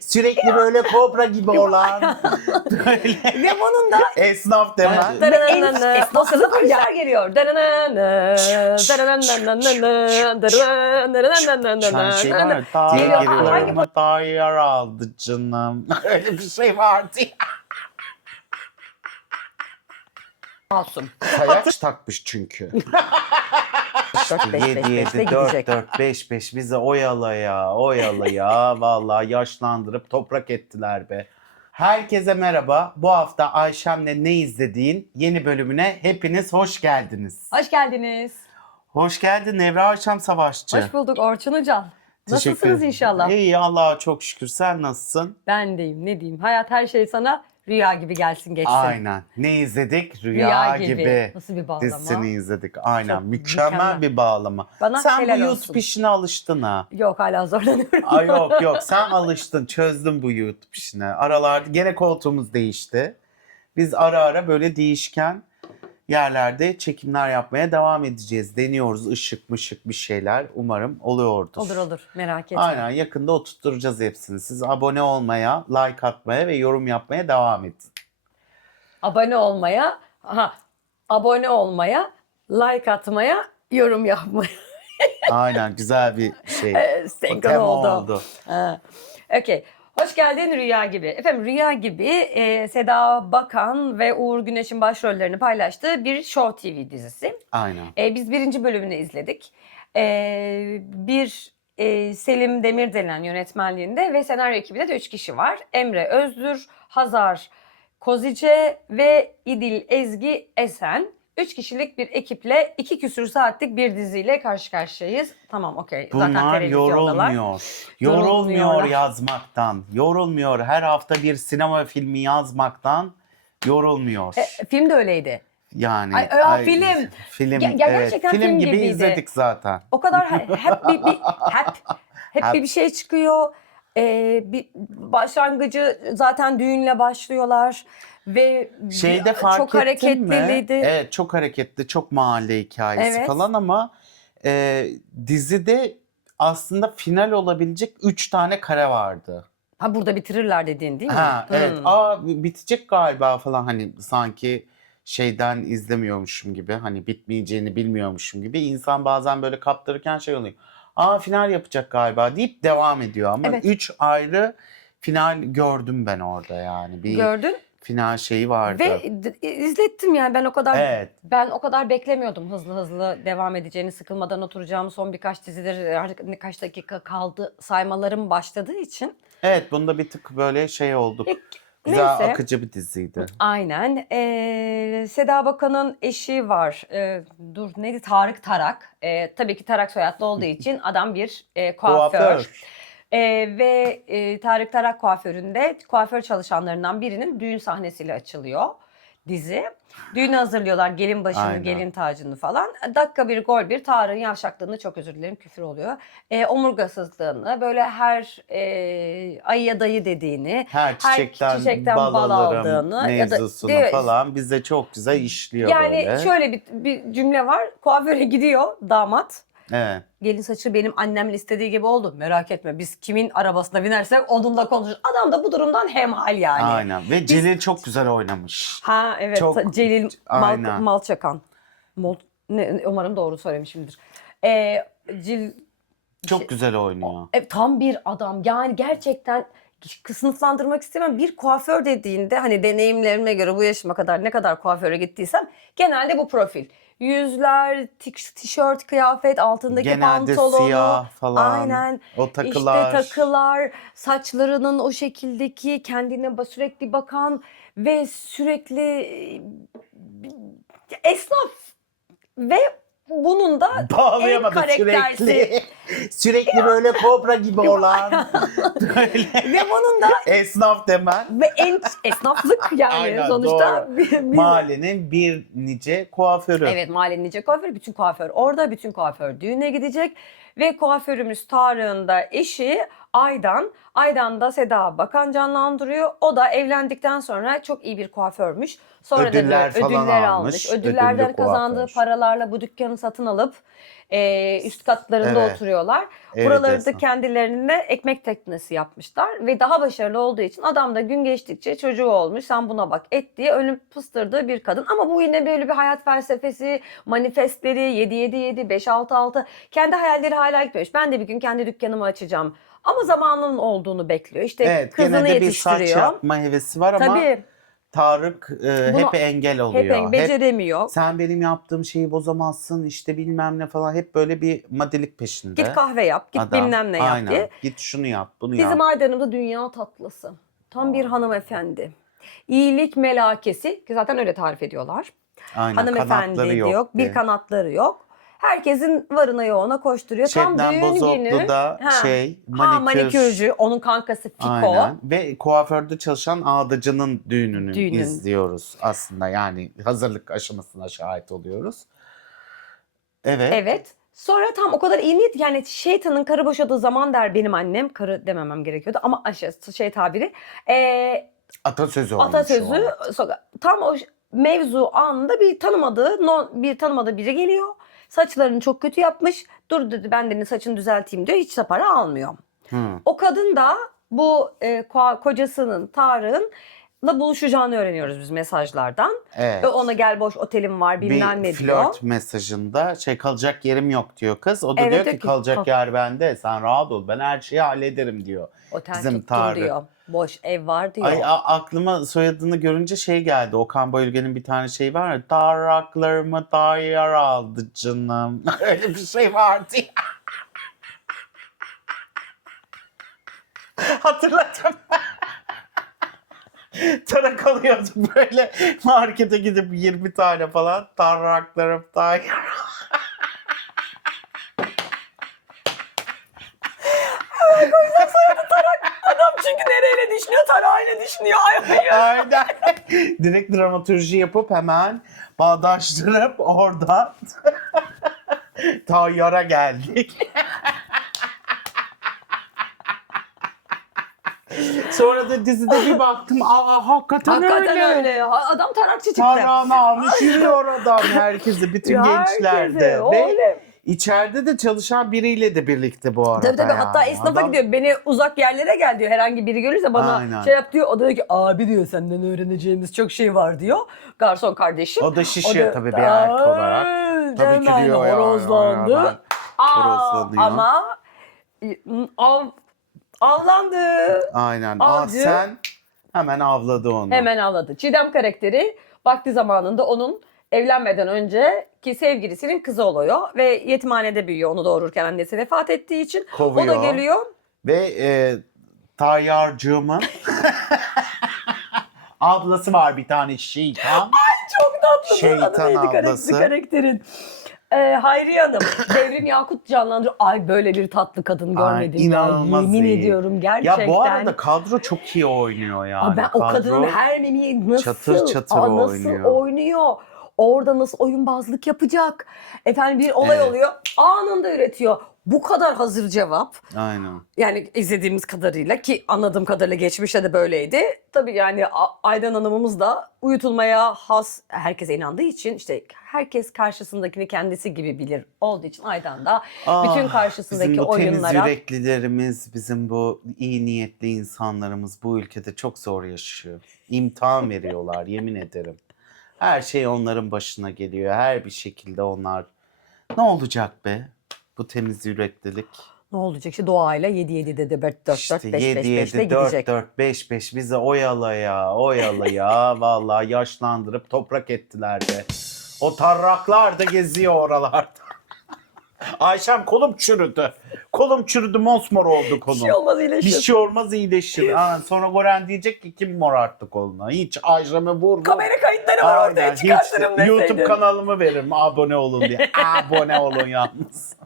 Sürekli böyle kobra gibi olan. Böyle Ve bunun da esnaf deme. esnaflı polisler geliyor. Sen şey var ya, diye giriyorum. Tayyar aldı canım. Öyle bir şey vardı ya. Masum. Sayaç takmış çünkü. 7 7 4 4 5 5 bizi oyala ya, oyala ya. Vallahi yaşlandırıp toprak ettiler be. Herkese merhaba. Bu hafta Ayşem'le Ne İzlediğin yeni bölümüne hepiniz hoş geldiniz. Hoş geldiniz. Hoş geldin Nevra Ayşem Savaşçı. Hoş bulduk Orçun Hocam. Teşekkür Nasılsınız ederim. inşallah? İyi Allah'a çok şükür. Sen nasılsın? Ben deyim, ne diyeyim. Hayat her şey sana rüya gibi gelsin geçsin. Aynen. Ne izledik? Rüya gibi. Nasıl bir bağlama? Dizisini izledik. Aynen. Çok mükemmel mükemmel. bir bağlama. Bana Sen bu helal YouTube olsun. işine alıştın ha. Yok, hala zorlanıyorum. Ay yok yok, sen alıştın, çözdün bu YouTube işine. Aralarda gene koltuğumuz değişti. Biz ara ara böyle değişken yerlerde çekimler yapmaya devam edeceğiz. Deniyoruz ışık mışık bir şeyler. Umarım oluyordur. Olur merak etme. Aynen, yakında oturtturacağız hepsini. Siz abone olmaya, like atmaya ve yorum yapmaya devam edin. Abone olmaya, like atmaya, yorum yapmaya. Aynen, güzel bir şey. Senkron Tema oldu. Okey. Hoş geldin Rüya Gibi. Efendim Rüya Gibi Seda Bakan ve Uğur Güneş'in başrollerini paylaştığı bir Show TV dizisi. Aynen. Biz birinci bölümünü izledik. Selim Demir denen yönetmenliğinde ve senaryo ekibinde de 3 kişi var. Emre Özdür, Hazar Kozice ve İdil Ezgi Esen. 3 kişilik bir ekiple 2 küsür saatlik bir diziyle karşı karşıyayız. Tamam, okey. Zaten Bunlar televizyondalar. Yorulmuyor yazmaktan. Yorulmuyor. Her hafta bir sinema filmi yazmaktan yorulmuyor. Film de öyleydi. Yani Film. evet, Gerçekten film gibi gibiydi. izledik zaten. O kadar hep bir şey çıkıyor. Bir başlangıcı zaten düğünle başlıyorlar ve Şeyde fark çok ettin mi? hareketliydi. Evet, çok hareketli, çok mahalle hikayesi Evet. falan ama dizide aslında final olabilecek 3 tane kare vardı. Ha, burada bitirirler dediğin değil mi? Ha, evet. Bitecek galiba falan, hani sanki şeyden izlemiyormuşum gibi, hani bitmeyeceğini bilmiyormuşum gibi. İnsan bazen böyle kaptırırken şey oluyor. Final yapacak galiba deyip devam ediyor ama Evet. 3 ayrı final gördüm ben orada yani. Bir Gördün final şeyi vardı. ve izlettim yani Evet. ben o kadar beklemiyordum hızlı devam edeceğini, sıkılmadan oturacağımı. Son birkaç dizidir artık kaç dakika kaldı saymalarım başladığı için. Evet, bunda bir tık böyle şey olduk. Güzel, Neyse. akıcı bir diziydi. Aynen. Seda Bakan'ın eşi var. Neydi? Tarık Tarak. Tabii ki Tarak soyadlı olduğu için adam bir kuaför. Tarık Tarak kuaföründe kuaför çalışanlarından birinin düğün sahnesiyle açılıyor dizi. Düğünü hazırlıyorlar, gelin başını, Aynen. gelin tacını falan. Dakika bir gol bir, Tarık'ın yavşaklığını, çok özür dilerim küfür oluyor. Omurgasızlığını, böyle her ayıya dayı dediğini, Her çiçekten bal alırım mevzusunu evet, falan bize çok güzel işliyor yani böyle. şöyle bir cümle var. Kuaföre gidiyor damat. Evet. Gelin saçı benim annemin istediği gibi oldu. Merak etme, biz kimin arabasına binersek onunla konuşuruz. Adam da bu durumdan hemhal yani. Aynen, ve Celil çok güzel oynamış. Ha evet, Çok- Celil Aynen. Malçakan. Umarım doğru söylemişimdir. Çok güzel oynuyor. Tam bir adam. Yani gerçekten sınıflandırmak istemem. Bir kuaför dediğinde, hani deneyimlerime göre bu yaşıma kadar ne kadar kuaföre gittiysem genelde bu profil. Yüzler, tişört, kıyafet, altındaki Genelde pantolonu. siyah falan. Aynen. O takılar. İşte takılar, saçlarının o şekildeki, kendine sürekli bakan ve sürekli esnaf ve bunun da Bağlayamadı en karaktersiz. sürekli. Sürekli böyle kobra gibi olan. Böyle ve bunun da esnaf demen. ve en esnaflık yani Aynen, sonuçta. Mahallenin bir nice kuaförü. Evet, mahallenin nice kuaförü, bütün kuaför orada, bütün kuaför düğüne gidecek ve kuaförümüz Tarık'ın da eşi Aydan da Seda Bakan canlandırıyor. O da evlendikten sonra çok iyi bir kuaförmüş. Sonra Ödüller da falan ödüller almış. almış. Ödüllerden Ödüllü kazandığı kuaför. paralarla bu dükkanı satın alıp üst katlarında Evet. oturuyorlar. Evet, Buraları da Esra. kendilerine ekmek teknesi yapmışlar ve daha başarılı olduğu için adam da gün geçtikçe çocuğu olmuş. Sen buna bak et diye önüp pıstırdığı bir kadın. Ama bu yine böyle bir hayat felsefesi, manifestleri 7-7-7, 5-6-6 kendi hayalleri hala gitmemiş. Ben de bir gün kendi dükkanımı açacağım. Ama zamanın olduğunu bekliyor. İşte Evet, kızını gene de bir saç yetiştiriyor. yapma hevesi var ama Tabii Tarık bunu hep engel oluyor. hep beceremiyor. Sen benim yaptığım şeyi bozamazsın işte bilmem ne falan. Hep böyle bir madilik peşinde. Git kahve yap, git Adam, bilmem ne yap aynen. diye. Git şunu yap, bunu Bizim yap. Aydan'ım da dünya tatlısı. Tam bir hanımefendi. İyilik melakesi ki zaten öyle tarif ediyorlar. Aynen, Hanımefendi kanatları yok diyor. diye. Bir kanatları yok. Herkesin varına yoğuna koşturuyor. Tam Şebnem düğün Bozoklu günü. da manikür. Manikürcü. Onun kankası Fiko. Aynen. Ve kuaförde çalışan ağdacının düğününü Düğünün. izliyoruz aslında. Yani hazırlık aşamasına şahit oluyoruz. Evet. Evet. Sonra tam o kadar iyi niyet yani şeytanın karı boşadığı zaman der benim annem. Karı dememem gerekiyordu ama şey tabiri. Atasözü olmuş Atasözü o. tam o mevzu anında bir tanımadığı biri geliyor. Saçlarını çok kötü yapmış. Dur dedi ben de saçını düzelteyim diyor. Hiç de para almıyor. O kadın da bu kocasının Tarık'ınla buluşacağını öğreniyoruz biz mesajlardan. Evet. Ve ona gel boş otelim var bilmem Bir ne diyor. flört mesajında kalacak yerim yok diyor kız. O da Evet, diyor diyor ki ki, kalacak yer bende. Sen rahat ol ben her şeyi hallederim diyor. Otel Bizim tuttum Tarık. diyor. Boş ev var diyor. Ay aklıma soyadını görünce geldi. Okan Bayülgen'in bir tane var ya. Taraklarımı tayyar aldı canım. Öyle bir şey vardı ya. Hatırladım. Tarak alıyorduk böyle markete gidip 20 tane falan. Taraklarım tayyar. Adam çünkü nereyle düşünüyor? Tarağıyla düşünüyor. Aynen. Direkt dramatürji yapıp hemen bağdaştırıp oradan tayyara geldik. Sonra da dizide bir baktım. Hakikaten öyle ya. Adam tarakçı çıktı. Tarağını almış yürüyor adam herkese. Bütün gençlerde. Ve içeride de çalışan biriyle de birlikte bu arada. Tabii hatta esnafa gidiyor. Beni uzak yerlere gel diyor. Herhangi biri görürse bana Aynen. şey yap diyor. O da diyor ki abi diyor senden öğreneceğimiz çok şey var diyor. Garson kardeşim. O da şişiyor tabii bir erkek olarak. Tabii ki diyor ya. Horozlandı. Hemen horozlanıyor. Ama avlandı. Aynen. Avcı. Sen hemen avladı onu. Hemen avladı. Çiğdem karakteri vakti zamanında onun evlenmeden önceki sevgilisinin kızı oluyor. Ve yetimhanede büyüyor onu doğururken annesi vefat ettiği için. Kovuyor. O da geliyor. Ve tayyarcığımın ablası var bir tane şeytan. Çok tatlı. Şeytan Adı neydi ablası. karakterin? Hayriye Hanım. Devrim Yakut canlandırıyor. Ay böyle bir tatlı kadın görmedim ya. İnanılmaz Yemin iyi. ediyorum gerçekten. Ya bu arada kadro çok iyi oynuyor yani. Aa, ben o kadının her mimiği nasıl, çatır çatır nasıl oynuyor. Orada nasıl oyunbazlık yapacak. Efendim bir olay Evet. oluyor. Anında üretiyor. Bu kadar hazır cevap. Aynen. Yani izlediğimiz kadarıyla ki anladığım kadarıyla geçmişte de böyleydi. Tabii yani Aydan Hanım'ımız da uyutulmaya has herkese inandığı için işte herkes karşısındakini kendisi gibi bilir olduğu için Aydan da bütün karşısındaki bizim bu oyunlara... temiz yüreklilerimiz, bizim bu iyi niyetli insanlarımız bu ülkede çok zor yaşıyor. İmtihan veriyorlar yemin ederim. Her şey onların başına geliyor. Her bir şekilde onlar. Ne olacak be bu temiz yüreklilik? Ne olacak işte doğayla 7-7'de de 4-4-5-5-5'le İşte gidecek. 7-7-4-4-5-5 bizi oyala ya vallahi yaşlandırıp toprak ettiler be. O tarraklar da geziyor oralarda. Ayşem kolum çürüdü. Kolum çürüdü mosmor oldu kolum. Bir şey olmaz iyileşir. Bir şey olmaz iyileşir. Sonra Goren diyecek ki kim morarttı koluna. Hiç Ayşem'e vurma. Kamera kayıtları var ortaya Aynen, çıkartırım deseydin. YouTube kanalımı veririm abone olun diye. Abone olun yalnız.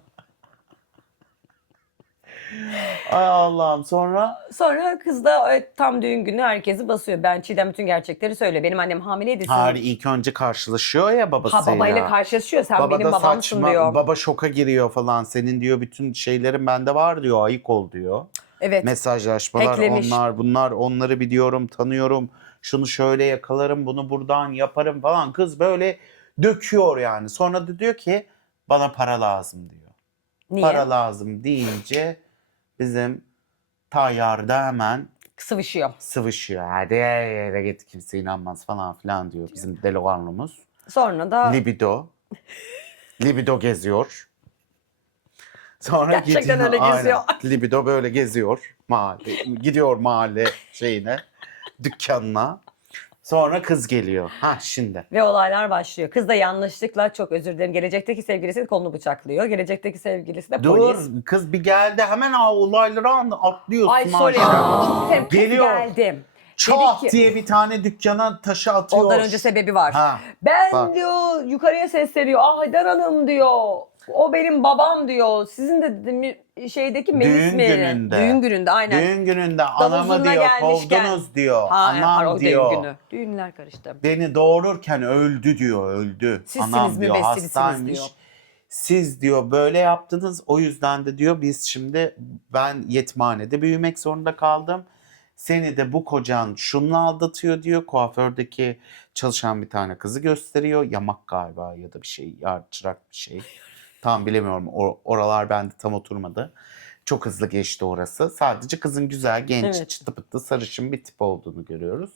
Ay Allah'ım sonra Sonra kız da tam düğün günü herkesi basıyor. Ben Çiğdem bütün gerçekleri söyle. Benim annem hamileydi. ilk önce karşılaşıyor ya babasıyla. Babayla karşılaşıyor. Sen Baba benim da babamsın diyor. Baba şoka giriyor falan. Senin diyor bütün şeylerin bende var diyor. Ayık ol diyor. Evet. Mesajlaşmalar, Hacklemiş. onlar bunlar, onları biliyorum, tanıyorum. Şunu şöyle yakalarım, bunu buradan yaparım falan. Kız böyle döküyor yani. Sonra da diyor ki bana para lazım diyor. Niye? Para lazım deyince bizim Tayyar da hemen Sıvışıyor. sıvışıyor. Hadi yere git, kimse inanmaz falan filan diyor bizim delikanlımız. Sonra da Libido. Libido geziyor. Sonra gerçekten gidiyor. öyle geziyor. Aynen. Libido böyle geziyor mahalle. Gidiyor mahalle şeyine, dükkanına. Sonra kız geliyor. Ha şimdi. Ve olaylar başlıyor. Kız da yanlışlıkla, çok özür dilerim, gelecekteki sevgilisinin kolunu bıçaklıyor. Gelecekteki sevgilisi de Dur polis. kız bir geldi hemen olayları atlıyorsun Ay sorry. aşağı. Efendim, kız Geliyor. geldim. Çat Dedi ki- diye bir tane dükkana taşı atıyor. Ondan önce sebebi var. Ha. Ben Bak. diyor yukarıya sesleniyor. Ah Haydar Hanım diyor. O benim babam diyor. Sizin de şeydeki Melis Düğün mi? gününde. Düğün gününde aynen. Düğün gününde Davul anamı zurna diyor gelmişken. kovdunuz diyor. Ha, Anam o diyor. düğün günü. Düğünler karıştı. Beni doğururken öldü diyor, öldü. Sizsiniz Anam mi diyor besilisiniz hastaymış. diyor. Siz diyor böyle yaptınız, o yüzden de diyor biz şimdi ben yetimhanede büyümek zorunda kaldım. Seni de bu kocan şunla aldatıyor diyor. Kuafördeki çalışan bir tane kızı gösteriyor. Yamak galiba ya da bir şey, çırak bir şey. Tam bilemiyorum. Oralar bende tam oturmadı. Çok hızlı geçti orası. Sadece kızın güzel, genç, Evet. çıtı pıtı, sarışın bir tip olduğunu görüyoruz.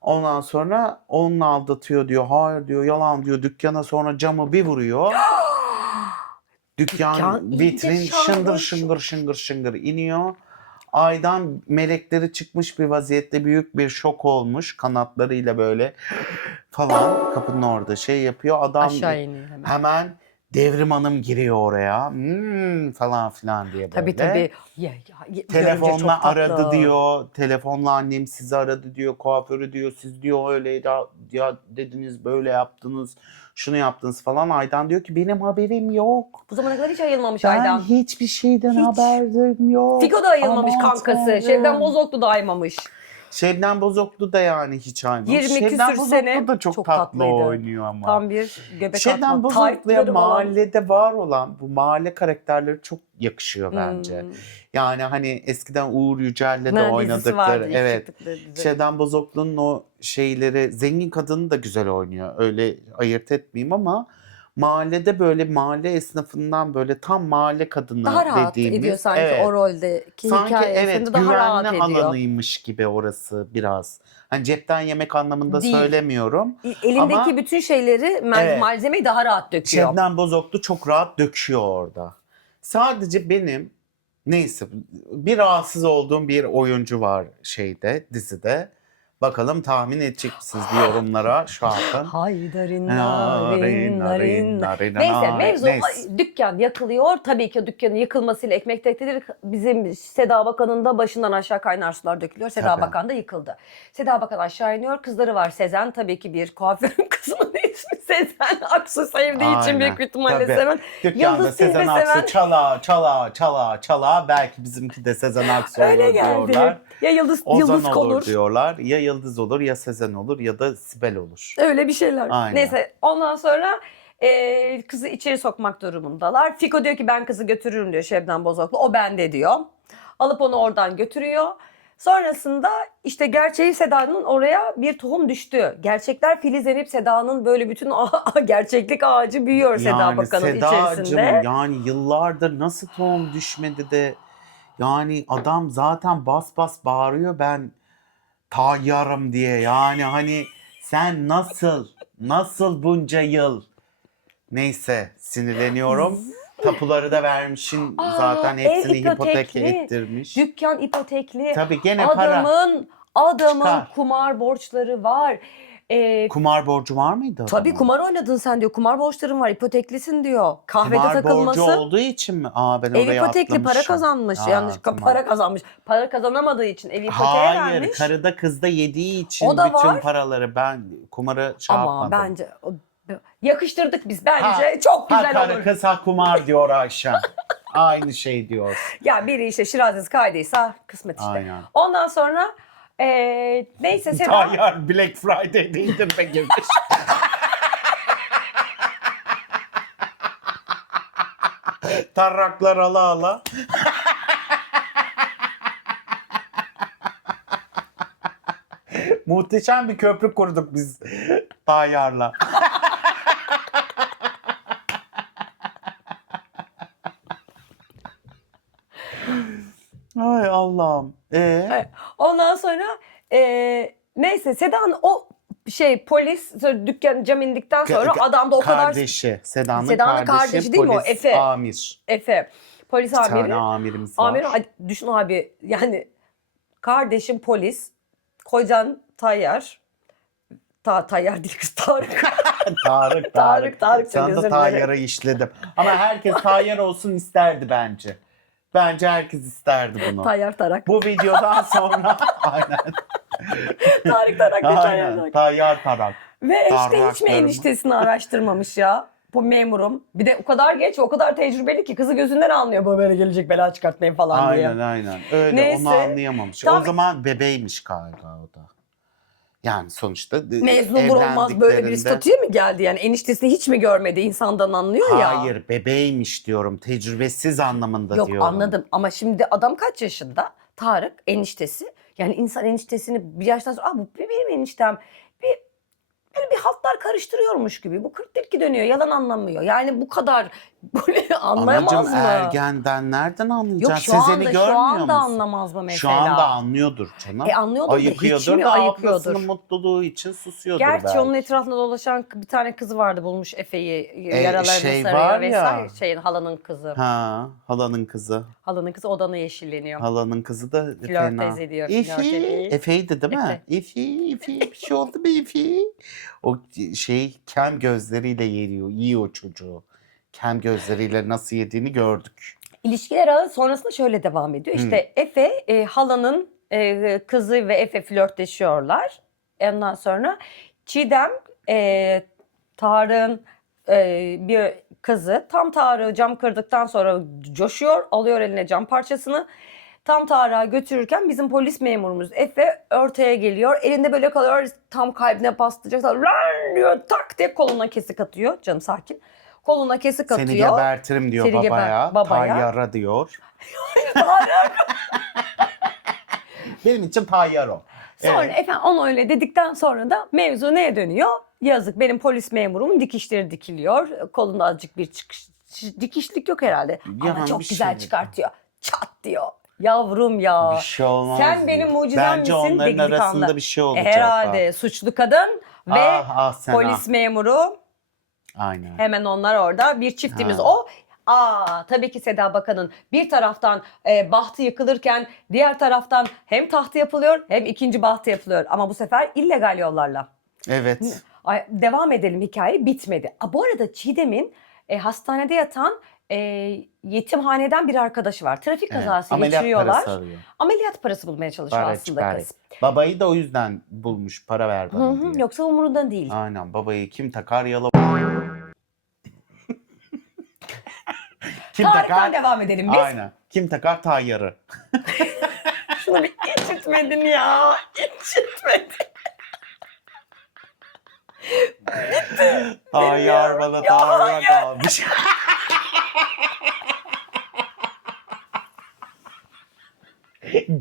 Ondan sonra onunla aldatıyor diyor. Hayır diyor, yalan diyor. Dükkana sonra camı bir vuruyor. Dükkan Dükkan iyice vitrin şıngır şıngır şıngır şıngır iniyor. Aydan melekleri çıkmış bir vaziyette, büyük bir şok olmuş. Kanatlarıyla böyle falan kapının orada şey yapıyor. Adam Aşağı iniyor hemen. hemen Devrim Hanım giriyor oraya. Falan filan diye böyle. Tabii. Görünce çok Telefonla tatlı. aradı diyor. Telefonla annem sizi aradı diyor. Kuaförü diyor. Siz diyor öyle ya dediniz, böyle yaptınız. Şunu yaptınız falan. Aydan diyor ki benim haberim yok. Bu zamana kadar hiç ayılmamış Ben Aydan. hiçbir şeyden Hiç. haberim yok. Fiko da ayılmamış Aman kankası. Tanrım. Şebnem Bozoklu da aymamış. Şebnem Bozoklu da yani hiç aymamış. 20 Şebnem küsür Bozoklu sene da çok, çok tatlı tatlıydı. oynuyor ama. Tam bir göbek Şebnem atma. Bozoklu'ya Taytları falan. mahallede var olan bu mahalle karakterleri çok yakışıyor bence. Hmm. Yani hani eskiden Uğur Yücel'le de Ne dizisi oynadıkları. vardı, ilk Evet. çıktıkları dizi. Şebnem Bozoklu'nun o şeyleri, zengin kadını da güzel oynuyor. Öyle ayırt etmeyeyim ama mahallede böyle mahalle esnafından böyle tam mahalle kadını Daha rahat dediğimiz. ediyor sanki evet. o roldeki Sanki hikayesinde evet daha rahat güvenli ediyor. alanıymış gibi orası biraz. Hani cepten yemek anlamında Değil. söylemiyorum. Elindeki Ama bütün şeyleri, evet. malzemeyi daha rahat döküyor. Şebnem Bozoklu çok rahat döküyor orada. Sadece benim neyse bir rahatsız olduğum bir oyuncu var dizide. Bakalım tahmin edecek misiniz bir yorumlara şu an. Haydarin Narin, narin, narin, Neyse narin. mevzu Neyse. dükkan yakılıyor. Tabii ki dükkanın yıkılmasıyla ekmek tekneleri, bizim Seda Bakan'ın da başından aşağı kaynar sular dökülüyor. Seda Tabii. Bakan da yıkıldı. Seda Bakan aşağı iniyor. Kızları var. Sezen tabii ki bir kuaförün kızının ismi Sezen Aksu, sevdiği için Aynen, büyük ihtimalle tabii. seven. Dükkanda Yıldız Sezen Tilbe Aksu seven. çala. Belki bizimki de Sezen Aksu olur Öyle geldi. diyorlar. Ya Yıldız Ozan olur konur. diyorlar. Ya Yıldız olur, ya Sezen olur, ya da Sibel olur. Öyle bir şeyler. Aynen. Neyse ondan sonra kızı içeri sokmak durumundalar. Fiko diyor ki ben kızı götürürüm diyor, Şebnem Bozoklu. O bende diyor. Alıp onu oradan götürüyor. Sonrasında işte gerçeği, Seda'nın oraya bir tohum düştü. Gerçekler filizlenip Seda'nın böyle bütün gerçeklik ağacı büyüyor Seda Bakan'ın Sedacığım, içerisinde. yani yıllardır nasıl tohum düşmedi de, yani adam zaten bas bas bağırıyor ben tayyarım diye. Yani hani sen nasıl bunca yıl, neyse sinirleniyorum. Tapuları da vermişsin zaten, hepsini ev hipotek ipotekli, ettirmiş. Dükkan ipotekli. Tabii gene para. Adamın Çıkar. kumar borçları var. Kumar borcu var mıydı Tabii adamın? kumar oynadın sen diyor. Kumar borçların var, ipoteklisin diyor. Kahvede Kumar takılması. borcu olduğu için mi? Ben Ev oraya ipotekli, para atlamışım. kazanmış. Ha, Yanlış tamam. para kazanmış. Para kazanamadığı için ev ipoteğe Hayır, vermiş. karıda kızda yediği için O da bütün var. paraları, ben kumarı Ama yapmadım. bence yakıştırdık biz. Bence çok Ha güzel karı olur. kız ha kumar diyor Ayşe. Aynı şey diyor. Ya biri işte Şirazesi kaydıysa kısmet işte. Aynen. Ondan sonra neyse Seda. Tayyar Black Friday'de indirime girmiş. Tarraklar ala ala. Muhteşem bir köprü kurduk biz Tayyar'la. Ay Allah'ım. Ondan sonra neyse Seda'nın o polis sonra dükkan cam indikten sonra adam da o kadar Kardeşi. Seda'nın Seda'nın kardeşi. kardeşi değil mi o? Polis Efe. amir. Efe polis Bir amiri. tane amirimiz var. Hadi düşün abi yani kardeşim polis, kocan Tayyar. Tayyar değil kız Tarık. Tarık. Tarık çok Sen özür de dilerim. Tayyar'ı işledim. Ama herkes Tayyar olsun isterdi bence. Bence herkes isterdi bunu. Tayyar Tarak. Bu videodan sonra aynen. Tarık Tarak ve Tayyar Aynen. Tarak. Tayyar Tarak. Ve işte hiç mi Taraklarım. eniştesini araştırmamış ya? Bu memurum. Bir de o kadar geç, o kadar tecrübeli ki kızı gözünden anlıyor bu böyle gelecek bela çıkartmayın falan diye. Aynen. Öyle Neyse. onu anlayamamış. Tam- O zaman bebeymiş galiba o da. Yani sonuçta Mezun olur olmaz böyle bir evlendiklerinde- statüye mi geldi yani? Eniştesini hiç mi görmedi? İnsandan anlıyor ya. Hayır bebeymiş diyorum. Tecrübesiz anlamında Yok diyorum. anladım ama şimdi adam kaç yaşında? Tarık eniştesi. Yani insan eniştesini bir yaştan sonra bu benim eniştem böyle bir hatlar karıştırıyormuş gibi. Bu 40 tilki dönüyor yalan anlamıyor. Yani bu kadar böyle anlayamaz Anacığım mı? ergenden nereden Yok anlayacaksın? şu Sezen'i anda görmüyor şu anda musun? anlamaz mı mesela? Şu anda anlıyordur canım. Anlıyordur da hiç Ayıkıyordur mi da ayıkıyordur? ablasının mutluluğu için susuyordur Gerçi belki. onun etrafında dolaşan bir tane kızı vardı bulmuş Efe'yi yaralarını şey var sarıyor ya. vesaire. Halanın kızı. Ha, halanın kızı. Halanın kızı odanı yeşilleniyor. Halanın kızı da Flört fena. ediyor, flört Efi. ediyor. Efe'ydi değil mi? Efi. Bir şey oldu mu Efi? O kem gözleriyle yiyor çocuğu. Kem gözleriyle nasıl yediğini gördük. İlişkiler ağı sonrasında şöyle devam ediyor. İşte Efe halanın kızı ve Efe flörtleşiyorlar. Ondan sonra Çiğdem Tarık'ın bir kızı tam Tarık'ı cam kırdıktan sonra coşuyor. Alıyor eline cam parçasını. Tam Tarık'a götürürken bizim polis memurumuz Efe ortaya geliyor. Elinde böyle kalıyor tam kalbine bastıracak. Lan diyor tak diye koluna kesik atıyor. Canım sakin. Koluna kesik atıyor. Seni gebertirim diyor Seni babaya. Tayyara diyor. Benim için Tayyar o. Sonra Evet. efendim onu öyle dedikten sonra da mevzu neye dönüyor? Yazık benim polis memurumun dikişleri dikiliyor. Kolunda azıcık bir dikişlik yok herhalde. Ama Yani çok bir güzel şey- çıkartıyor. Çat diyor. Yavrum ya. Bir şey olmaz. Sen benim mucizem Bence misin? onların Delikanlı. arasında bir şey olacak. Herhalde suçlu kadın ve Sen polis memuru Aynen. hemen onlar orada bir çiftimiz Ha. o. Tabii ki Seda Bakan'ın bir taraftan bahtı yıkılırken diğer taraftan hem tahtı yapılıyor hem ikinci bahtı yapılıyor. Ama bu sefer illegal yollarla. Evet. Devam edelim hikaye bitmedi. Bu arada Çiğdem'in hastanede yatan yetimhaneden bir arkadaşı var. Trafik kazası Ameliyat geçiriyorlar. parası arıyor. Ameliyat parası bulmaya çalışıyor Para aslında çıkar. kız. Babayı da o yüzden bulmuş. Para ver Hı bana hı, diye. yoksa umurunda değil. Aynen. Babayı kim takar yala. Kim Tarık'tan devam edelim biz. Aynen. Kim takar Tayyar'ı. Şunu bir içitmedin ya. İçitmedin. Tayyar bana Ya Tayyar kalmış.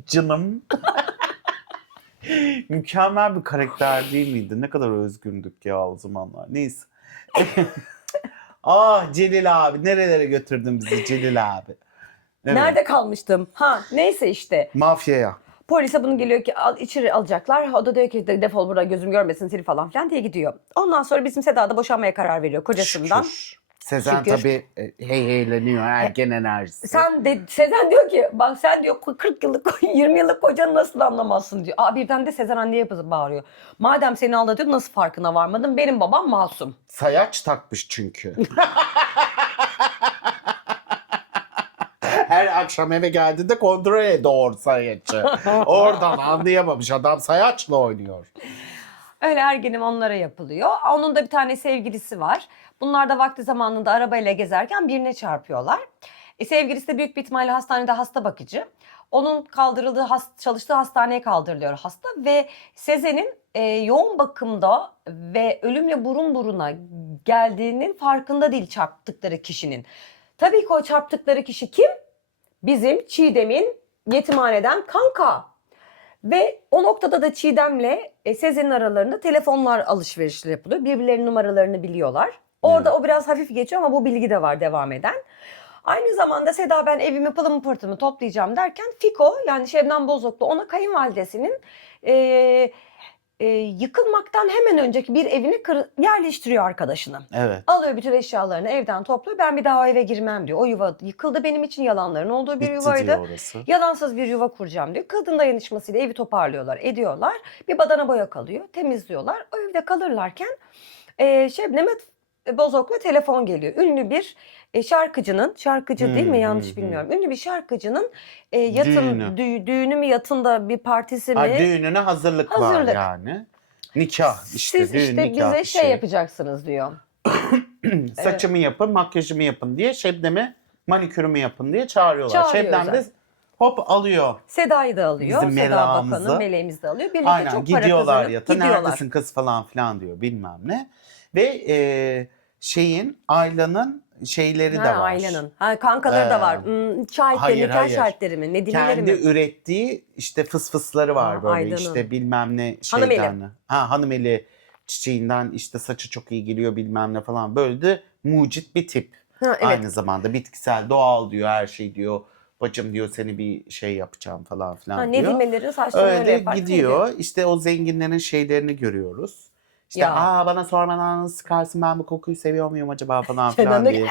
Canım. Mükemmel bir karakter değil miydi? Ne kadar özgündük ya o zamanlar. Neyse. Celil abi. Nerelere götürdün bizi Celil abi? Evet. Nerede kalmıştım? Neyse işte. Mafyaya. Polise bunu geliyor ki içeri alacaklar. O da diyor ki defol burada gözüm görmesin seni falan filan diye gidiyor. Ondan sonra bizim Seda da boşanmaya karar veriyor kocasından. Şükür. Sezen Şükür. tabii heyleniyor. Ergen enerjisi. Sezen diyor ki bak sen diyor 40 yıllık 20 yıllık kocanı nasıl anlamazsın diyor. Birden de Sezen anneye bağırıyor. Madem seni aldatıyor nasıl farkına varmadın? Benim babam masum. Sayaç takmış çünkü. Her akşam eve geldiğinde kontrol ediyor sayaçı. Oradan anlayamamış adam sayaçla oynuyor. Öyle ergenim onlara yapılıyor. Onun da bir tane sevgilisi var. Bunlar da vakti zamanında arabayla gezerken birine çarpıyorlar. Sevgilisi de büyük bir ihtimalle hastanede hasta bakıcı. Onun çalıştığı hastaneye kaldırılıyor hasta ve Sezen'in yoğun bakımda ve ölümle burun buruna geldiğinin farkında değil çarptıkları kişinin. Tabii ki o çarptıkları kişi kim? Bizim Çiğdem'in yetimhaneden kanka. Ve o noktada da Çiğdem'le Sezen'in aralarında telefonlar alışverişleri yapılıyor. Birbirlerinin numaralarını biliyorlar. Orada Evet. o biraz hafif geçiyor ama bu bilgi de var devam eden. Aynı zamanda Seda ben evimi pılımı pırtımı toplayacağım derken Fiko yani Şebnem Bozoklu ona kayınvalidesinin yıkılmaktan hemen önceki bir evini yerleştiriyor arkadaşını. Evet. Alıyor bütün eşyalarını evden topluyor. Ben bir daha o eve girmem diyor. O yuva yıkıldı benim için yalanların olduğu bir Bitti yuvaydı. diyor orası. Yalansız bir yuva kuracağım diyor. Kadın dayanışmasıyla evi toparlıyorlar, ediyorlar. Bir badana boya kalıyor, temizliyorlar. O evde kalırlarken Şebnem'e Bozok'la telefon geliyor. Ünlü bir şarkıcının, şarkıcı değil mi yanlış bilmiyorum. Ünlü bir şarkıcının düğünü mü yatında bir partisi mi? Ha, düğününe hazırlık var Hazırlık. yani. Nikah işte Siz düğün işte nikah bize bir şey yapacaksınız diyor. Saçımı yapın, makyajımı yapın diye Şebnem'e manikürümü yapın diye çağırıyorlar. Çağırıyor Şebnem de hop alıyor. Seda'yı da alıyor. Bizim Seda meleğimizi. Bakan'ı, meleğimizi de alıyor. Birlikte Aynen çok para gidiyorlar kazanıp yata. gidiyorlar. Neredesin kız falan filan diyor bilmem ne. Ve Ayla'nın şeyleri de var. Ayla'nın. Kankaları da var. Şahitleri, Hayır, nikah hayır. şahitleri mi? Nedineleri Kendi mi? ürettiği işte fısfısları var böyle Ayla'nın. işte bilmem ne Hanımeli. şeyden. Hanımeli çiçeğinden işte saçı çok iyi geliyor bilmem ne falan böyle de mucit bir tip. Evet. Aynı zamanda bitkisel doğal diyor her şey diyor. Bacım diyor seni bir şey yapacağım falan filan diyor. Nedimelerin saçlarını öyle Öyle yapar. gidiyor. İşte o zenginlerin şeylerini görüyoruz. İşte Ya. bana sormadan sıkarsın ben bu kokuyu seviyor muyum acaba falan filan diye.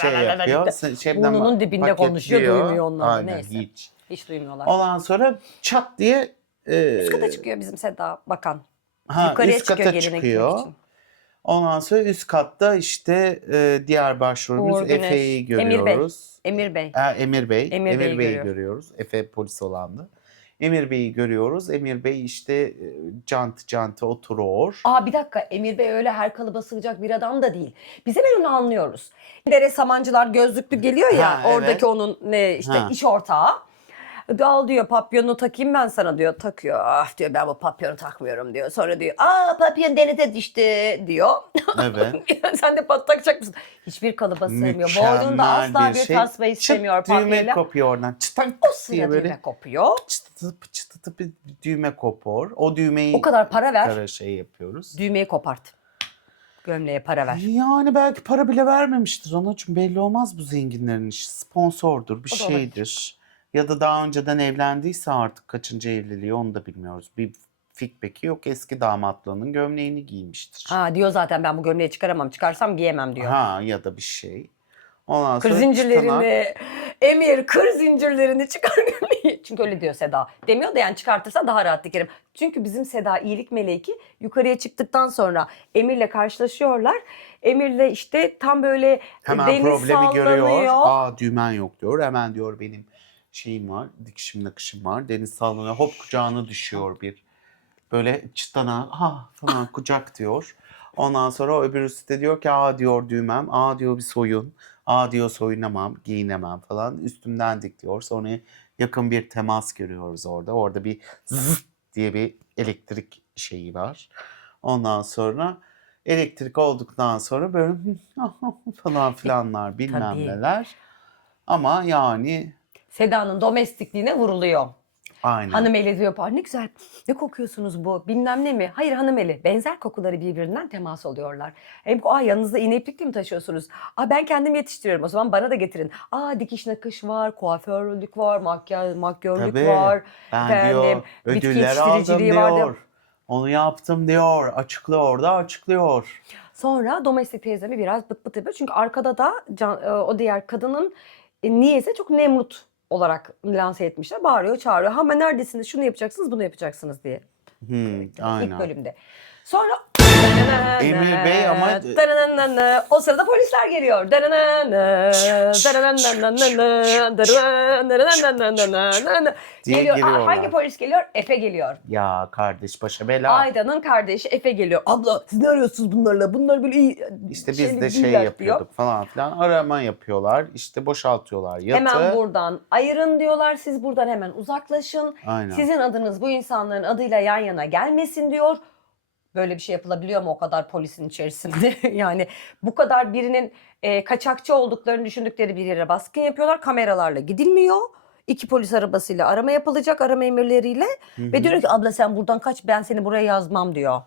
Şey yapıyor. Şebnem Burnunun dibinde konuşuyor, paketliyor. duymuyor onlar da, Aynen, neyse. hiç. Hiç duymuyorlar. Ondan sonra çat diye Üst kata çıkıyor bizim Seda Bakan. ha, Yukarıya üst kata çıkıyor geline gitmek için. Ondan sonra üst katta işte diğer başrolümüz Uğur Güneş, Efe'yi Emir Bey. görüyoruz. Emir Bey. Emir Bey. Emir Emir Bey'i Bey'i görüyor. görüyoruz. Efe polis olandı. Emir Bey'i görüyoruz. Emir Bey işte cantı oturuyor. Bir dakika Emir Bey öyle her kalıba sığacak bir adam da değil. Bize ben onu anlıyoruz. Dere Samancılar gözlüklü geliyor ya Ha, oradaki evet. onun Ha. iş ortağı. Al diyor papyonu takayım ben sana diyor. Takıyor. Ah diyor ben bu papyonu takmıyorum diyor. Sonra diyor papyon denize düştü diyor. Evet. Sen de takacak mısın? Hiçbir kalıba sığmıyor. Boynunda asla bir tasma istemiyor Çıt düğme papyonla. kopuyor oradan. Çıtank O diye sıra böyle düğme kopuyor. çıtıtıp bir düğme kopar. O düğmeyi O kadar para ver. kara şey yapıyoruz. Düğmeyi kopart. Gömleğe para ver. Yani belki para bile vermemiştir ona çünkü belli olmaz bu zenginlerin işi. Sponsordur, bir O da olabilir. şeydir. Ya da daha önceden evlendiyse artık kaçıncı evliliği onu da bilmiyoruz. Bir feedback'i yok. Eski damatlığının gömleğini giymiştir. Diyor zaten ben bu gömleği çıkaramam. Çıkarsam giyemem diyor. Ya da bir şey. Ondan Kır sonra zincirlerini, Emir kır zincirlerini çıkar gömleği. Çünkü öyle diyor Seda. Demiyor da yani çıkartırsan daha rahat dikerim. Çünkü bizim Seda iyilik meleği yukarıya çıktıktan sonra Emir'le karşılaşıyorlar. Emir'le işte tam böyle hemen deniz problemi görüyor. sallanıyor. Düğmen yok diyor. Hemen diyor benim şeyim var. Dikişim nakışım var. Deniz sallanıyor. Hop kucağına düşüyor bir. Böyle çıtana falan kucak diyor. Ondan sonra öbürüsü de diyor ki diyor düğmem. Diyor bir soyun. Diyor soyunamam, giyinemem falan. Üstümden dik diyor. Sonra yakın bir temas görüyoruz orada. Orada bir zıt diye bir elektrik şeyi var. Ondan sonra elektrik olduktan sonra böyle falan filanlar bilmem Tabii. neler. Ama yani Seda'nın domestikliğine vuruluyor. aynen. Hanımeli diyor ne güzel ne kokuyorsunuz bu bilmem ne mi? Hayır hanımeli benzer kokuları birbirinden temas oluyorlar. Hem yanınızda iğne iplik de mi taşıyorsunuz? Ben kendim yetiştiriyorum o zaman bana da getirin. Dikiş nakış var, kuaförlük var, makyörlük Tabii. var. Ben diyor bitki ödüller aldım yetiştiriciliği var diyor. Onu yaptım diyor. Açıklıyor da açıklıyor. Sonra domestik teyzemi biraz bıt bıt yapıyor. Çünkü arkada da o diğer kadının niyeyse çok Nemrut olarak lanse etmişler. Bağırıyor, çağırıyor. Hemen neredesiniz? Şunu yapacaksınız, bunu yapacaksınız diye. Aynen. İlk bölümde. Sonra Emir Bey ama o sırada polisler geliyor. diye Geliyor. giriyorlar. Hangi polis geliyor? Efe geliyor. Ya kardeş başa bela. Ayda'nın kardeşi Efe geliyor. Abla siz ne arıyorsunuz bunlarla? Bunlar böyle iyi İşte biz şeyli de şey değiller yapıyorduk diyor. falan filan. Arama yapıyorlar. İşte boşaltıyorlar yatı. Hemen buradan ayırın diyorlar. Siz buradan hemen uzaklaşın. Aynen. Sizin adınız bu insanların adıyla yan yana gelmesin diyor. Böyle bir şey yapılabiliyor mu o kadar polisin içerisinde? Yani bu kadar birinin kaçakçı olduklarını düşündükleri bir yere baskın yapıyorlar. Kameralarla gidilmiyor. 2 polis arabasıyla arama yapılacak, arama emirleriyle. Ve diyor ki abla sen buradan kaç, ben seni buraya yazmam diyor.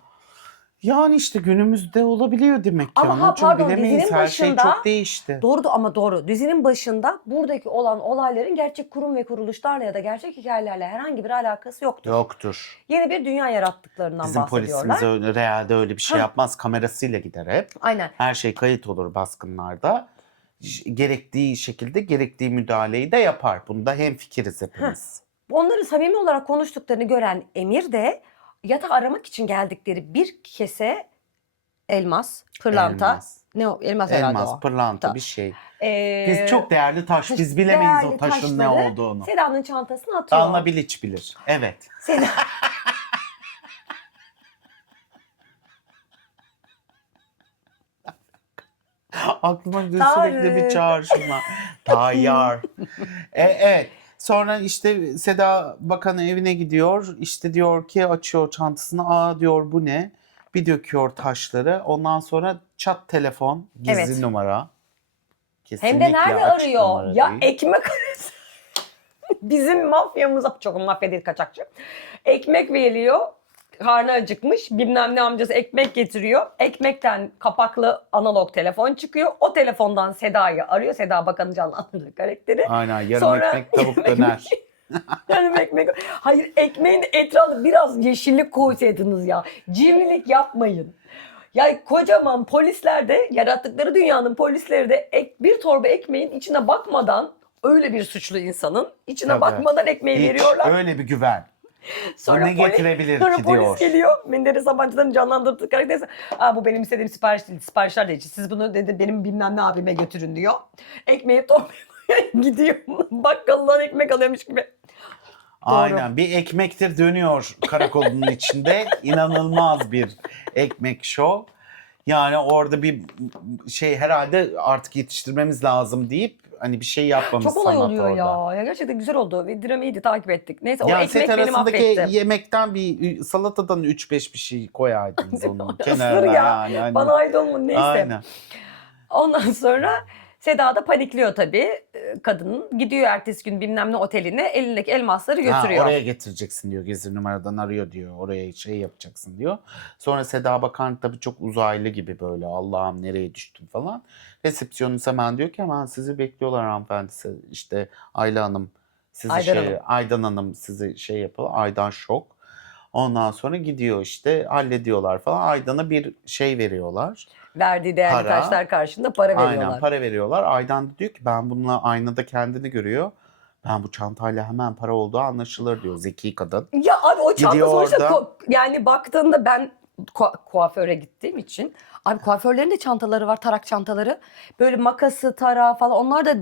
Yani işte günümüzde olabiliyor demek ki. Ama Onun için pardon, bilemeyiz. dizinin Her şey başında- çok değişti. Doğru ama doğru. Dizinin başında buradaki olan olayların gerçek kurum ve kuruluşlarla ya da gerçek hikayelerle herhangi bir alakası yoktur. Yoktur. Yeni bir dünya yarattıklarından Bizim bahsediyorlar. polisimiz öyle, realde öyle bir şey yapmaz. Kamerasıyla gider hep. Aynen. Her şey kayıt olur baskınlarda. Gerektiği şekilde gerektiği müdahaleyi de yapar. Bunda hemfikiriz hepimiz. Onların samimi olarak konuştuklarını gören Emir de yatağı aramak için geldikleri bir kese elmas, pırlanta. Elmas. Ne o? Elmas herhalde Elmas, o. pırlanta bir şey. Ee, Biz çok değerli taş. Biz bilemeyiz o taşın ne taşları olduğunu. Seda'nın çantasına atıyor. Danla Bilic bilir. Evet. Seda... Aklıma sürekli Tarık. bir çağrışma. Tayyar. Evet. Sonra işte Seda Bakan'ın evine gidiyor. İşte diyor ki açıyor çantasını. Aa diyor bu ne? Bir döküyor taşları. Ondan sonra çat telefon. Gizli Evet. numara. Hem de nerede açık arıyor? numara Ya değil. ekmek arası. Bizim mafyamıza, çok mafya değil kaçakçı. Ekmek veriyor. Karnı acıkmış. Bilmem ne amcası ekmek getiriyor. Ekmekten kapaklı analog telefon çıkıyor. O telefondan Seda'yı arıyor. Seda Bakan'ın canlandırdığı karakteri. Aynen yarım Sonra- ekmek tavuk döner. Yani ekmek. Hayır, ekmeğin etrafında biraz yeşillik koysaydınız ya. Cimrilik yapmayın. Ya kocaman polisler de, yarattıkları dünyanın polisleri de bir torba ekmeğin içine bakmadan, öyle bir suçlu insanın içine Tabii. bakmadan ekmeği Hiç veriyorlar. öyle bir güven. Sonra ne getirebilir sonra ki polis diyor. geliyor. Menderes Sabancı'nın canlandırdığı karakter ise, bu benim istediğim sipariş değil. Siparişler de için. Siz bunu dedi benim bilmem ne abime götürün diyor. Ekmeği torbaya gidiyor. Bakkaldan ekmek alıyormuş gibi. Aynen bir ekmektir dönüyor karakolun içinde. İnanılmaz bir ekmek şov. Yani orada bir şey herhalde artık yetiştirmemiz lazım deyip hani bir şey yapmamız Çok olay sanat oluyor orada. ya. Ya gerçekten güzel oldu. Ve dramiydi, takip ettik. Neyse o Yani ekmek set beni arasındaki mahvetti. yemekten bir salatadan 3-5 bir şey koyaydınız onun Isır kenarına ya. yani. Hani- Bana ait olmadı neyse. Aynen. Ondan sonra Seda da panikliyor tabii. Kadının gidiyor ertesi gün bilmem ne oteline, elindeki elmasları götürüyor. Oraya getireceksin diyor. Gizli numaradan arıyor diyor. Oraya şey yapacaksın diyor. Sonra Seda Bakan tabii çok uzaylı gibi böyle Allah'ım nereye düştüm falan. Resepsiyonist hemen diyor ki hemen sizi bekliyorlar hanımefendi. İşte Ayla Hanım sizi Aydan Hanım sizi şey yapıyor. Aydan şok. Ondan sonra gidiyor işte hallediyorlar falan. Aydan'a bir şey veriyorlar. Verdiği değerli Para. taşlar karşında para veriyorlar. Aynen para veriyorlar. Aydan da diyor ki ben bununla aynada kendini görüyor. Ben bu çantayla hemen para olduğu anlaşılır diyor zeki kadın. Ya abi o çanta Gidiyor sonuçta orada. yani baktığında ben kuaföre gittiğim için abi kuaförlerin de çantaları var, tarak çantaları. Böyle makası, tarağı falan, onlar da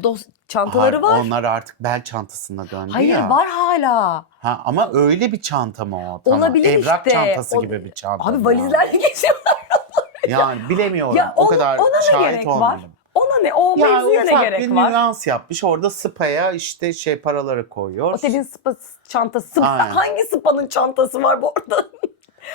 çantaları var. Onlar artık bel çantasına döndü Hayır ya. var hala. Ha, ama öyle bir çanta mı o? Tamam. Olabilir Evrak işte. çantası gibi bir çanta Abi mı valizlerle geziyorlar. Yani bilemiyorum. Ya o kadar ona ne şahit gerek var? olmadım. Ona ne? O Ya mevzuya ne ufak gerek bir var? nüans yapmış. Orada spa'ya işte şey paraları koyuyor. Otelin spa çantası. Aynen. Hangi spa'nın çantası var bu arada?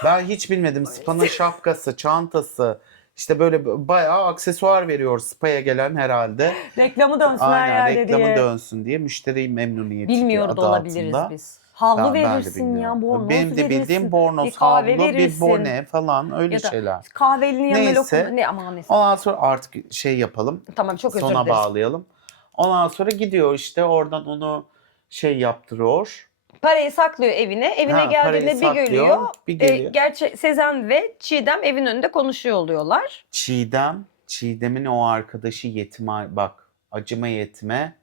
Ben hiç bilmedim. Spa'nın şapkası, çantası. İşte böyle bayağı aksesuar veriyor spa'ya gelen herhalde. Reklamı dönsün her Aynen yerde reklamı diye. dönsün diye müşteri memnuniyeti Bilmiyor da adı olabiliriz altında. biz. Havlu Ben de verirsin ya, bilmiyorum. bornoz Benim de bildiğim verirsin. bornoz, Bir kahve havlu, bir verirsin. bone falan öyle Ya da şeyler. kahvelinin yanına Neyse. lokum. Ne aman neyse. Ondan sonra artık şey yapalım. Tamam çok özür Sona dileriz. bağlayalım. Ondan sonra gidiyor işte oradan onu şey yaptırıyor. Parayı saklıyor evine. Evine Ha, geldiğinde parayı bir saklıyor, geliyor. bir geliyor. Gerçi Sezen ve Çiğdem evin önünde konuşuyor oluyorlar. Çiğdem'in o arkadaşı yetime bak acıma yetime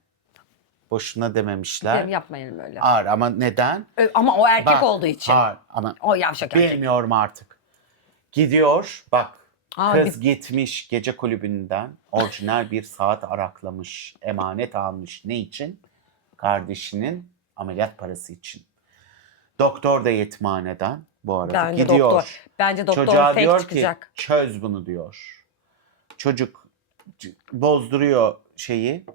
boşuna dememişler. Yapmayalım öyle. Ağır ama neden? Ama o erkek Bak, olduğu için. Ağır ama O yavşak erkek. bilmiyorum artık. Gidiyor bak Aa, kız gitmiş gece kulübünden orijinal bir saat araklamış. Emanet almış. Ne için? Kardeşinin ameliyat parası için. Doktor da yetimhaneden bu arada Bence gidiyor. doktor. Bence doktor Çocuğa fake diyor çıkacak. ki çöz bunu diyor. Çocuk bozduruyor şeyi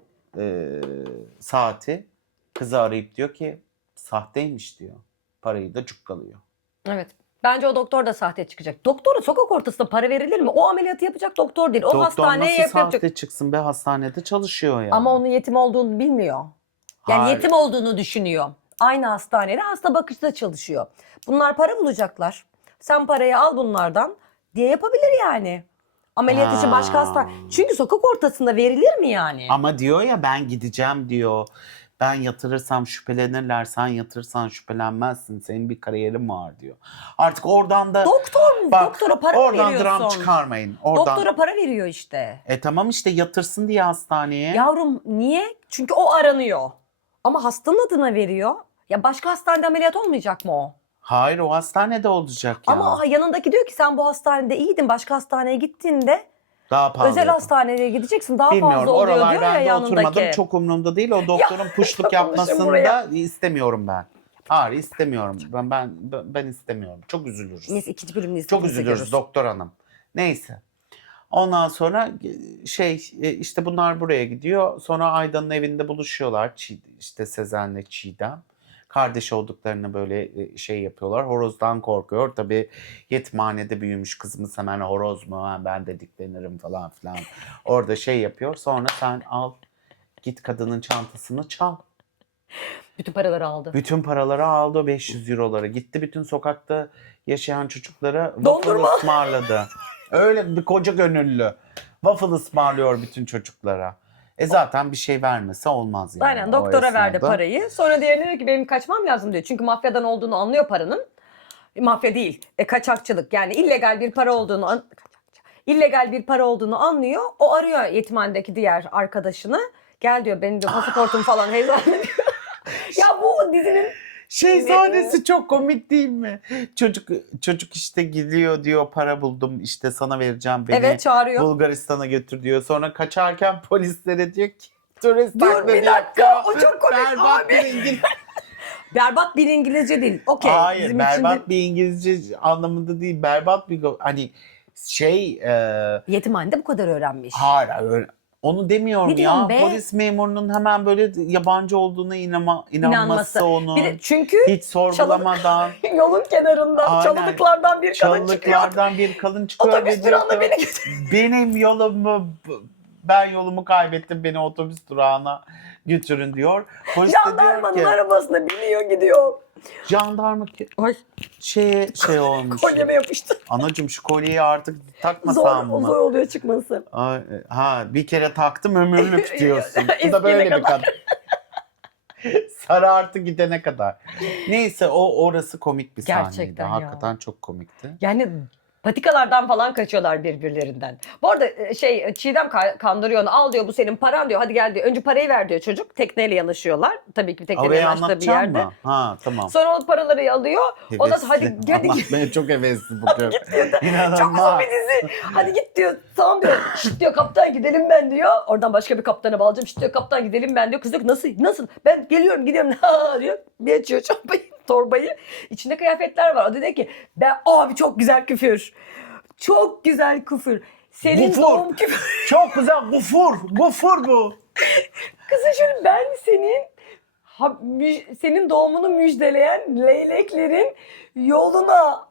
saati. Kızı arayıp diyor ki sahteymiş diyor. Parayı da cukkalıyor. Evet. Bence o doktor da sahte çıkacak. Doktora sokak ortasında para verilir mi? O ameliyatı yapacak doktor değil. O Doktor hastaneye nasıl yapacak. sahte çıksın be hastanede çalışıyor yani. Ama onun yetim olduğunu bilmiyor. Yani Hayır. yetim olduğunu düşünüyor. Aynı hastanede hasta bakıcıda çalışıyor. Bunlar para bulacaklar. Sen parayı al bunlardan diye yapabilir yani. Ameliyat için başka Ha. hastane. Çünkü sokak ortasında verilir mi yani? Ama diyor ya ben gideceğim diyor. Ben yatırırsam şüphelenirler. Sen yatırırsan şüphelenmezsin. Senin bir kariyerin var diyor. Artık oradan da Doktor mu? bak, Doktora para mı oradan veriyorsun? dram çıkarmayın. Oradan. Doktora para veriyor işte. Tamam işte yatırsın diye hastaneye. Yavrum niye? Çünkü o aranıyor. Ama hastanın adına veriyor. Ya başka hastanede ameliyat olmayacak mı o? Hayır o hastanede olacak ya. Ama yanındaki diyor ki sen bu hastanede iyiydin. Başka hastaneye gittiğinde Daha pahalı. özel hastaneye gideceksin. Daha Bilmiyorum fazla oluyor oralar diyor ya ben de yanındaki. oturmadım. Çok umurumda değil. O doktorun puşluk yapmasını buraya. da istemiyorum ben. Hayır istemiyorum. Ben istemiyorum. Çok üzülürüz. Neyse ikinci bölümünü Çok üzülürüz doktor hanım. Neyse. Ondan sonra işte bunlar buraya gidiyor. Sonra Aydan'ın evinde buluşuyorlar. İşte Sezen'le Çiğdem. Kardeş olduklarını böyle şey yapıyorlar. Horozdan korkuyor. Tabii yetimhanede büyümüş kızımız hemen horoz mu? Ha, ben de diklenirim falan filan. Orada şey yapıyor. Sonra sen al git kadının çantasını çal. Bütün paraları aldı. Bütün paraları aldı 500 euroları. Gitti bütün sokakta yaşayan çocuklara waffle Dondurma. ısmarladı. Öyle bir koca gönüllü. Waffle ısmarlıyor bütün çocuklara. Zaten bir şey vermese olmaz yani. Aynen o doktora verdi esnada. parayı. Sonra diğerine diyor ki benim kaçmam lazım diyor. Çünkü mafyadan olduğunu anlıyor paranın. Mafya değil. Kaçakçılık. Yani illegal bir para olduğunu illegal bir para olduğunu anlıyor. O arıyor yetimhanedeki diğer arkadaşını. Gel diyor benim diyor pasaportum falan heyecanlı diyor. Ya bu dizinin Şey sahnesi çok komik değil mi? Çocuk işte gidiyor diyor para buldum işte sana vereceğim beni. evet çağırıyor. Bulgaristan'a götür diyor. Sonra kaçarken polislere diyor ki turist Dur, taklidi bir dakika, yapıyor. o çok komik Berbat abi. bir İngiliz. Berbat bir İngilizce değil. Okey. Hayır bizim berbat için de bir İngilizce anlamında değil. Berbat bir hani şey yetimhanede bu kadar öğrenmiş. hayır öyle. Onu demiyorum Ne diyorsun ya. be? Polis memurunun hemen böyle yabancı olduğuna inanması İnanması. onun. Bir de çünkü Hiç sorgulamadan. yolun kenarında Aynen. çalılıklardan bir kadın çıkıyor. Çalılıklardan bir kadın çıkıyor. Otobüs ve diyor durağına ki, beni götür. benim yolumu ben yolumu kaybettim beni otobüs durağına götürün diyor. Polis de diyor Jandarmanın ki arabasına biniyor gidiyor. jandarma Ay şey olmuş. kolyeme yapıştı. Anacığım şu kolyeyi artık Zor, takmasam mı? zor oluyor çıkması. Ay, ha bir kere taktım ömürlük diyorsun. Bu da Eskiyene böyle bir kadar. kadın. Sarı artı gidene kadar. Neyse orası komik bir sahneydi. Gerçekten ya. Hakikaten çok komikti. Yani patikalardan falan kaçıyorlar birbirlerinden. Bu arada Çiğdem kandırıyor onu. Al diyor bu senin paran diyor. Hadi gel diyor. Önce parayı ver diyor çocuk. Tekneyle yanaşıyorlar. Tabii ki tekneyle Orayı yanaştığı bir anlatacağım yerde. mı? Ha tamam. Sonra o paraları alıyor. O da Hevesli. hadi git. Anlatmaya çok hevesli bugün. Git diyor da, çok İnanılmaz. uzun bir dizi. Hadi git diyor. Tamam diyor. Şşt diyor kaptan gidelim ben diyor. Oradan başka bir kaptana bağlayacağım. Şşt diyor kaptan gidelim ben diyor. Kız diyor ki nasıl? Ben geliyorum gidiyorum. Ha diyor. Bir açıyor torbayı. İçinde kıyafetler var. O da diyor ki ben abi çok güzel küfür. Çok güzel küfür. Senin Gufur. doğum küfür. Çok güzel gufur bu. Kızım şöyle ben senin doğumunu müjdeleyen leyleklerin yoluna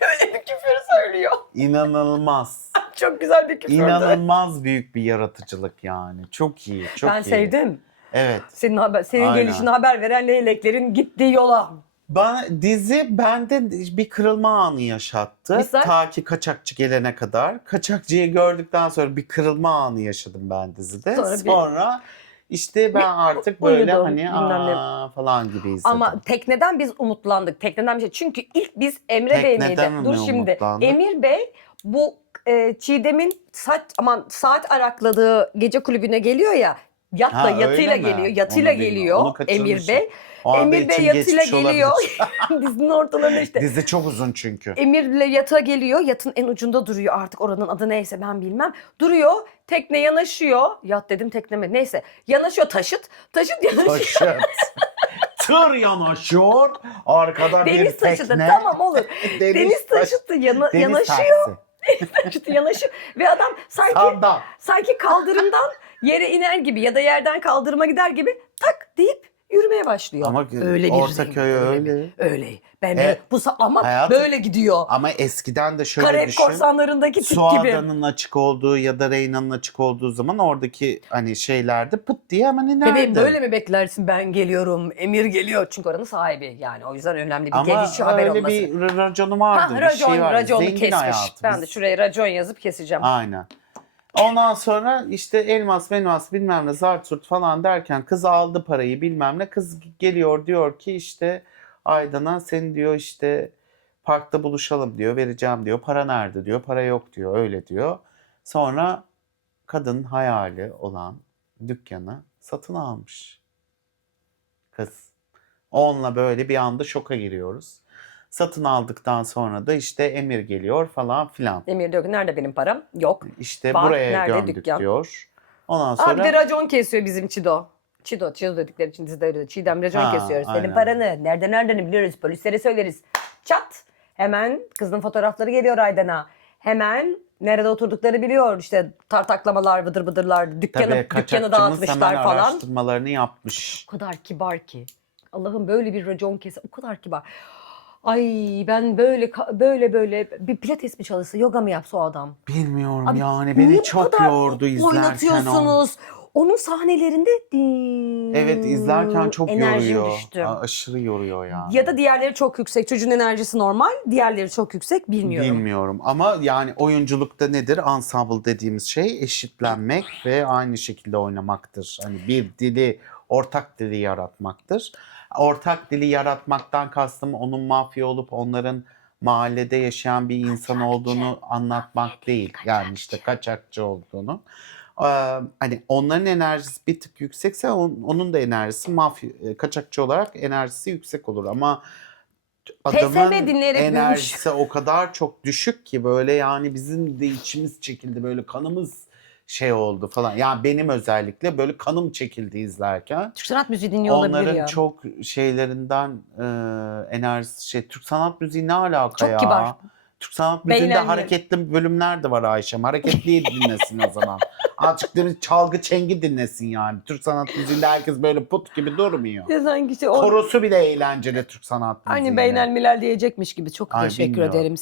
öyle bir küfür söylüyor. İnanılmaz. Çok güzel bir küfürdü. İnanılmaz büyük bir yaratıcılık yani. Çok iyi, çok Ben iyi. sevdim. Evet. Senin Aynen. gelişini haber veren leyleklerin gittiği yola. Dizi bende bir kırılma anı yaşattı. Misal? Ta ki kaçakçı gelene kadar. Kaçakçıyı gördükten sonra bir kırılma anı yaşadım ben dizide. Sonra işte ben artık böyle uyudum, hani bilmem ne. falan gibi izledim. Ama tekneden biz umutlandık. Tekneden bir şey. Çünkü ilk biz Emre Bey miydi? Tekneden Dur mi şimdi. umutlandık? Emir Bey bu Çiğdem'in saat arakladığı gece kulübüne geliyor ya. Ha, öyle yatıyla mi? geliyor. Yatıyla Onu bilmiyorum, geliyor onu kaçırmışım. Emir Bey. O anda Emir Bey içim yatıyla geçmiş geliyor. olabilir. Dizinin ortalarında işte. Dizi çok uzun çünkü. Emir'le yata geliyor. Yatın en ucunda duruyor. Artık oranın adı neyse ben bilmem. Duruyor. Tekne yanaşıyor. Yat dedim tekne mi? Neyse. Yanaşıyor taşıt. Taşıt yanaşıyor. Taşıt. Tır yanaşıyor. Arkada bir Deniz taşıtı. tekne. Tamam olur. Deniz taşıtı Deniz yanaşıyor. taksi. Taşıtı yanaşıyor. Ve adam Sandal. sanki kaldırımdan yere iner gibi ya da yerden kaldırıma gider gibi tak deyip yürümeye başlıyor. Ama öyle bir Ortaköy rengi, öyle. Öyle. Ben E, ama hayatım- böyle gidiyor. Ama eskiden de şöyle Karayip düşün. korsanlarındaki tip gibi. Suada'nın açık olduğu ya da Reyna'nın açık olduğu zaman oradaki hani şeylerde pıt diye hemen inerdin. Bebeğim böyle mi beklersin, ben geliyorum, Emir geliyor. Çünkü oranın sahibi yani, o yüzden önemli bir Ama geliş haber öyle olması. bir raconu vardı. bir racon, şey vardı. raconu Zengin kesmiş. hayatı. Ben de Biz- şuraya racon yazıp keseceğim. Aynen. Ondan sonra işte elmas bilmem ne zart falan derken kız aldı parayı bilmem ne. Kız geliyor diyor ki işte Aydan'a sen diyor işte parkta buluşalım diyor, vereceğim diyor. Para nerede diyor, para yok diyor, öyle diyor. Sonra kadın hayali olan dükkanı satın almış kız. Onunla böyle bir anda şoka giriyoruz. Satın aldıktan sonra da işte Emir geliyor falan filan. Emir diyor ki nerede benim param? Yok. İşte Var, buraya nerede gömdük dükkan? diyor. Ondan Abi sonra de racon kesiyor bizim Çido. Çido dedikleri için dizide öyle. Çiğdem racon Ha, kesiyoruz. Senin aynen. paranı nereden biliyoruz. Polislere söyleriz. Çat. Hemen kızın fotoğrafları geliyor Aydan'a. Hemen nerede oturdukları biliyor. İşte tartaklamalar, vıdır vıdırlar, dükkanı tabii kaçakçımız dağıtmışlar hemen falan. araştırmalarını yapmış. O kadar kibar ki. Allah'ım, böyle bir racon kese o kadar kibar. Ay, ben böyle bir pilates mi çalışsa, yoga mı yapsa o adam? Bilmiyorum Abi, yani niye beni bu çok kadar yordu izlerken o. oynatıyorsunuz? Onun sahnelerinde Evet izlerken çok Enerjim yoruyor. düştü. Aşırı yoruyor yani. Ya da diğerleri çok yüksek. Çocuğun enerjisi normal. Diğerleri çok yüksek. Bilmiyorum. Bilmiyorum ama yani oyunculukta nedir? Ensemble dediğimiz şey eşitlenmek ve aynı şekilde oynamaktır. Hani bir dili, ortak dili yaratmaktır. Ortak dili yaratmaktan kastım onun mafya olup onların mahallede yaşayan bir insan olduğunu anlatmak değil. Yani işte kaçakçı olduğunu. Hani onların enerjisi bir tık yüksekse onun da enerjisi mafya kaçakçı olarak enerjisi yüksek olur ama adamın TSM dinleyerek enerjisi o kadar çok düşük ki böyle yani bizim de içimiz çekildi böyle kanımız şey oldu falan. Yani benim özellikle böyle kanım çekildi izlerken. Türk sanat müziği dinliyor olabilir Onların ya. çok şeylerinden enerjisi şey Türk sanat müziği ne alaka Çok ya? kibar. Türk sanat müziğinde Beğenenli. hareketli bölümler de var Ayşem. Hareketliyi dinlesin o zaman. Azıcık da bir çalgı çengi dinlesin yani. Türk sanat müziğinde herkes böyle put gibi durmuyor. Ya sanki işte o Korosu bile eğlenceli Türk sanat müziğinde. aynı Beynel Milal diyecekmiş gibi. Çok Ay, teşekkür bilmiyorum. ederim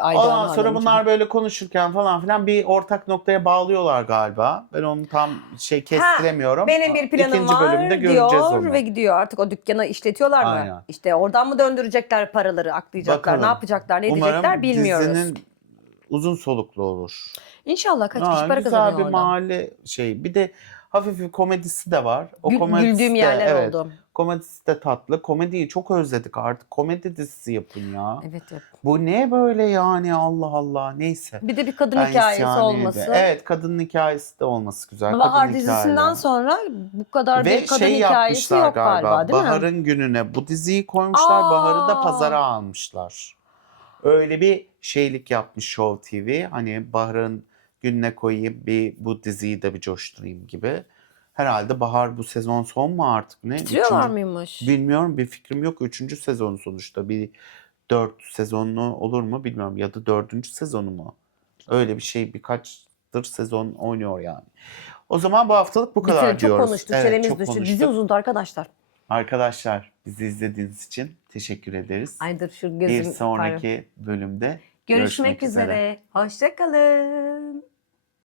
Aydan Ondan sonra Hanımcığım. bunlar böyle konuşurken falan filan bir ortak noktaya bağlıyorlar galiba. Ben onu tam kestiremiyorum. Benim bir planım İkinci var bölümde göreceğiz diyor onu. ve gidiyor. Artık o dükkanı işletiyorlar mı? Aynen. İşte oradan mı döndürecekler paraları, aklayacaklar, Bakalım. ne yapacaklar, ne Umarım edecekler bilmiyoruz. dizinin uzun soluklu olur. İnşallah kaç Ha, kişi para güzel kazanıyor bir oradan. mahalle şey. Bir de hafif bir komedisi de var. O komedisi Güldüğüm de, yerler evet, oldu. komedisi de tatlı. Komediyi çok özledik artık. Komedi dizisi yapın ya. Evet, evet. Bu ne böyle yani Allah Allah. Neyse. Bir de bir kadın Ben hikayesi isyan olması. ediyorum. Evet kadının hikayesi de olması güzel. Bahar Kadın dizisinden hikayeleri. sonra bu kadar Ve bir kadın şey hikayesi yapmışlar yok galiba değil mi? Bahar'ın gününe bu diziyi koymuşlar. Bahar'ı da Aa! pazara almışlar. Öyle bir şeylik yapmış Show TV. Hani Bahar'ın gününe koyayım bu diziyi de bir coşturayım gibi. Herhalde Bahar bu sezon son mu artık ne? Bitiriyorlar mıymış? Bilmiyorum bir fikrim yok. 3. sezon sonuçta. Bir 4 sezonlu olur mu bilmiyorum. Ya da 4. sezonu mu? Öyle bir şey birkaçtır sezon oynuyor yani. O zaman bu haftalık bu kadar Bitirelim. Çok diyoruz. konuştuk. Evet, Çenemiz çok düştü. konuştuk. Dizi uzundu arkadaşlar. Arkadaşlar bizi izlediğiniz için teşekkür ederiz. Aydır şu Bir gözüm. sonraki bölümde Görüşmek üzere. Hoşça kalın.